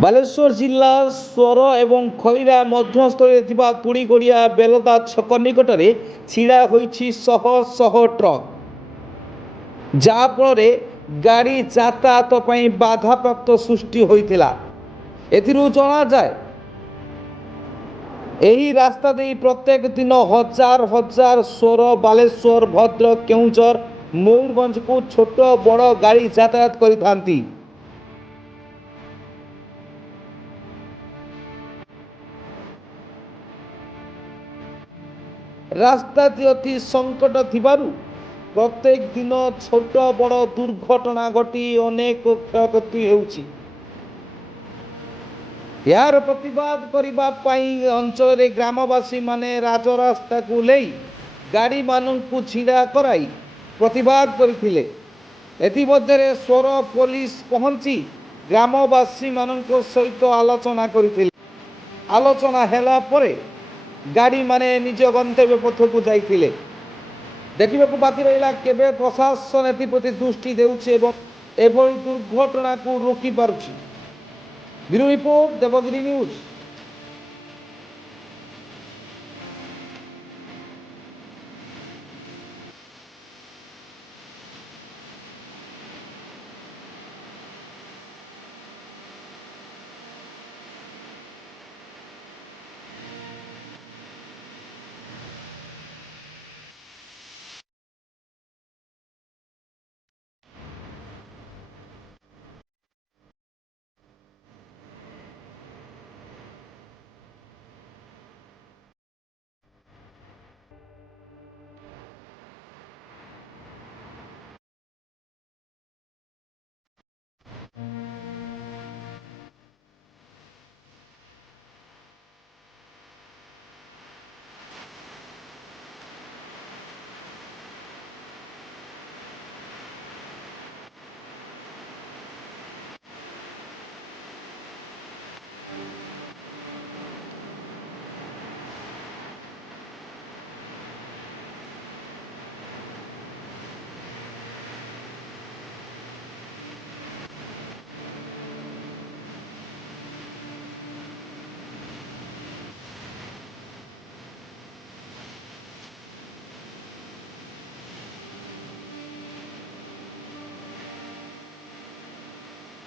ବାଲେଶ୍ୱର ଜିଲ୍ଲା ସୋର ଏବଂ ଖଇରା ମଧ୍ୟସ୍ଥଳରେ ଥିବା ତୁଳିଗଡ଼ିଆ ବେଲଦା ଛକ ନିକଟରେ ଛିଡ଼ା ହୋଇଛି ଶହ ଶହ ଟ୍ରକ୍, ଯାହାଫଳରେ ଗାଡ଼ି ଯାତାୟାତ ପାଇଁ ବାଧାପ୍ରାପ୍ତ ସୃଷ୍ଟି ହୋଇଥିଲା। ଏଥିରୁ ଜଣାଯାଏ ଏହି ରାସ୍ତା ଦେଇ ପ୍ରତ୍ୟେକ ଦିନ ହଜାର ହଜାର ସୋର, ବାଲେଶ୍ୱର, ଭଦ୍ରକ, କେଉଁଝର, ମୟୂରଭଞ୍ଜକୁ ଛୋଟ ବଡ଼ ଗାଡ଼ି ଯାତାୟାତ କରିଥାନ୍ତି। ରାସ୍ତାଟି ଅତି ସଙ୍କଟ ଥିବାରୁ ପ୍ରତ୍ୟେକ ଦିନ ଛୋଟ ବଡ଼ ଦୁର୍ଘଟଣା ଘଟି ଅନେକ କ୍ଷୟକ୍ଷତି ହେଉଛି। ଏହାର ପ୍ରତିବାଦ କରିବା ପାଇଁ ଅଞ୍ଚଳରେ ଗ୍ରାମବାସୀମାନେ ରାଜରାସ୍ତାକୁ ନେଇ ଗାଡ଼ିମାନଙ୍କୁ ଛିଡ଼ା କରାଇ ପ୍ରତିବାଦ କରିଥିଲେ। ଏଥିମଧ୍ୟରେ ସୋର ପୋଲିସ ପହଞ୍ଚି ଗ୍ରାମବାସୀମାନଙ୍କ ସହିତ ଆଲୋଚନା କରିଥିଲେ। ଆଲୋଚନା ହେଲା ପରେ ଗାଡ଼ିମାନେ ନିଜ ଗନ୍ତବ୍ୟ ପଥକୁ ଯାଇଥିଲେ। ଦେଖିବାକୁ ବାକି ରହିଲା କେବେ ପ୍ରଶାସନ ଏଥିପ୍ରତି ଦୃଷ୍ଟି ଦେଉଛି ଏବଂ ଏଭଳି ଦୁର୍ଘଟଣାକୁ ରୋକିପାରୁଛି। Bureau report, Debagiri news.